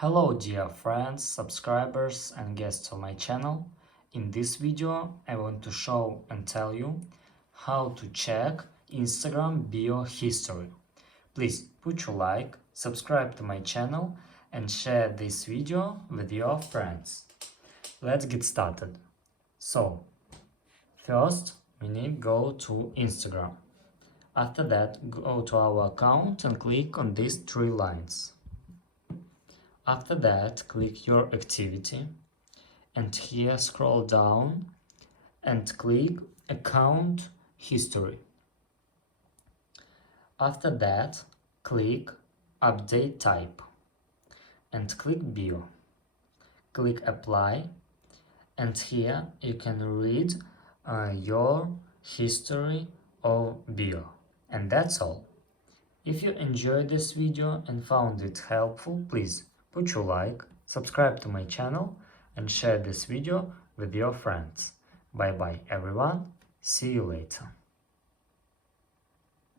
Hello dear friends, subscribers and guests of my channel. In this video I want to show and tell you how to check Instagram bio history. Please put your like, subscribe to my channel and share this video with your friends. Let's get started. So, first we need to go to Instagram. After that, go to our account and click on these three lines. After that, click your activity and here scroll down and click account history. After that, click update type and click bio. Click apply and here you can read your history of bio. And that's all. If you enjoyed this video and found it helpful, please put your like, subscribe to my channel and share this video with your friends. Bye bye everyone, see you later.